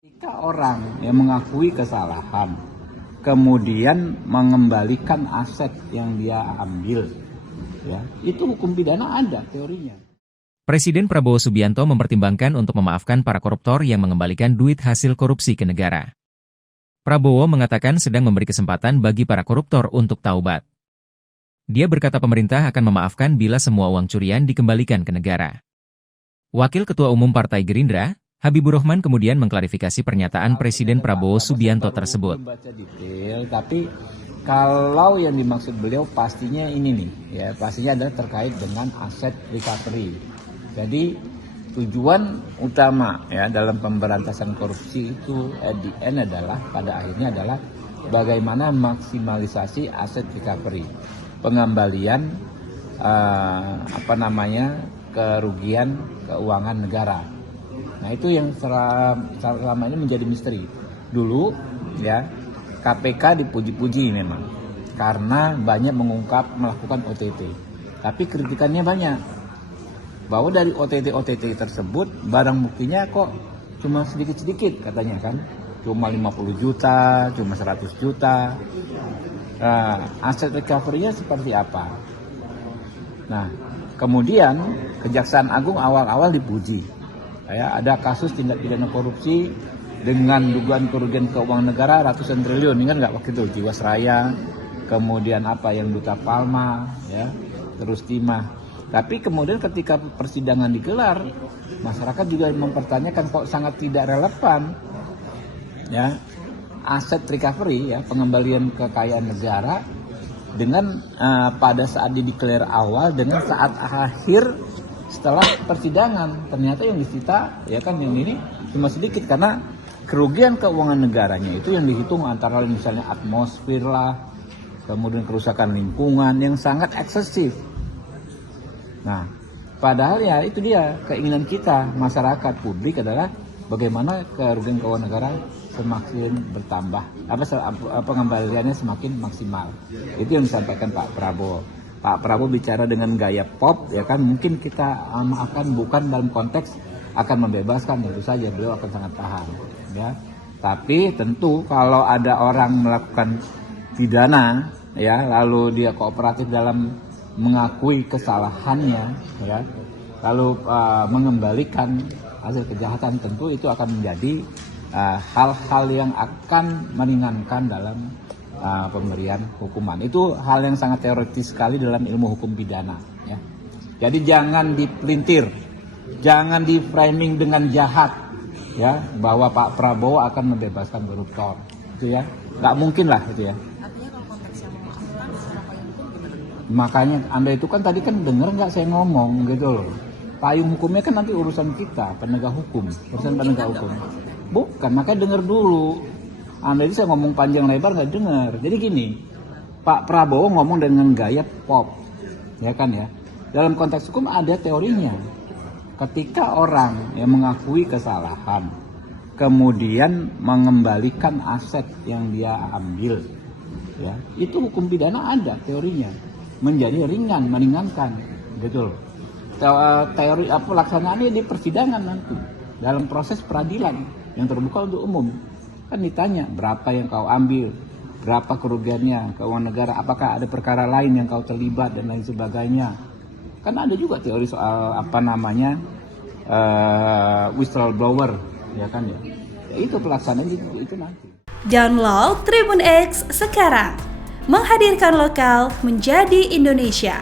Jika orang yang mengakui kesalahan, kemudian mengembalikan aset yang dia ambil, ya, itu hukum pidana ada teorinya. Presiden Prabowo Subianto mempertimbangkan untuk memaafkan para koruptor yang mengembalikan duit hasil korupsi ke negara. Prabowo mengatakan sedang memberi kesempatan bagi para koruptor untuk taubat. Dia berkata pemerintah akan memaafkan bila semua uang curian dikembalikan ke negara. Wakil Ketua Umum Partai Gerindra, Habibur Rahman kemudian mengklarifikasi pernyataan Presiden Prabowo Subianto tersebut. Baca detail, tapi kalau yang dimaksud beliau pastinya ini nih, ya pastinya adalah terkait dengan aset recovery. Jadi tujuan utama ya dalam pemberantasan korupsi itu at the end adalah pada akhirnya adalah bagaimana maksimalisasi aset recovery, pengembalian kerugian keuangan negara. Nah itu yang selama ini menjadi misteri. Dulu ya KPK dipuji-puji memang karena banyak melakukan OTT. Tapi kritikannya banyak. Bahwa dari OTT tersebut barang buktinya kok cuma sedikit-sedikit katanya kan. Cuma 50 juta, cuma 100 juta. Aset recovery-nya seperti apa? Nah, kemudian Kejaksaan Agung awal-awal dipuji. Ya, ada kasus tindak pidana korupsi dengan dugaan kerugian keuangan negara ratusan triliun, ingat nggak waktu itu Jiwasraya, kemudian yang Duta Palma, ya, terus Timah. Tapi kemudian ketika persidangan digelar, masyarakat juga mempertanyakan kok sangat tidak relevan, ya, aset recovery, ya, pengembalian kekayaan negara dengan pada saat dideklar awal dengan saat akhir. Setelah persidangan ternyata yang disita ya kan yang ini cuma sedikit karena kerugian keuangan negaranya itu yang dihitung antara misalnya atmosfer lah, kemudian kerusakan lingkungan yang sangat eksesif. Nah, padahal ya itu dia keinginan kita masyarakat publik adalah bagaimana kerugian keuangan negara semakin bertambah, pengembaliannya semakin maksimal. Itu yang disampaikan Pak Prabowo. Pak Prabowo bicara dengan gaya pop, ya kan, mungkin kita maafkan bukan dalam konteks akan membebaskan, tentu saja beliau akan sangat paham, ya. Tapi tentu kalau ada orang melakukan pidana, ya, lalu dia kooperatif dalam mengakui kesalahannya, ya, lalu mengembalikan hasil kejahatan, tentu itu akan menjadi hal-hal yang akan meringankan dalam pemberian hukuman. Itu hal yang sangat teoritis sekali dalam ilmu hukum pidana, ya. Jadi jangan dipelintir, jangan di framing dengan jahat, ya, bahwa Pak Prabowo akan membebaskan koruptor, itu ya, nggak mungkin lah itu ya. Makanya Anda itu kan tadi kan dengar nggak saya ngomong gitu loh. Payung hukumnya kan nanti urusan kita, penegak hukum, urusan penegak hukum. Bukan, makanya dengar dulu. Anda ini saya ngomong panjang lebar nggak dengar. Jadi gini, Pak Prabowo ngomong dengan gaya pop, ya kan ya. Dalam konteks hukum ada teorinya. Ketika orang yang mengakui kesalahan, kemudian mengembalikan aset yang dia ambil, ya, itu hukum pidana ada teorinya. Menjadi ringan, meringankan, gitu loh. Teori pelaksanaannya di persidangan nanti dalam proses peradilan yang terbuka untuk umum. Kan ditanya berapa yang kau ambil, berapa kerugiannya keuangan negara, apakah ada perkara lain yang kau terlibat dan lain sebagainya. Kan ada juga teori soal whistleblower, ya kan ya. Ya itu pelaksanaan itu nanti. Download Tribun X sekarang, menghadirkan lokal menjadi Indonesia.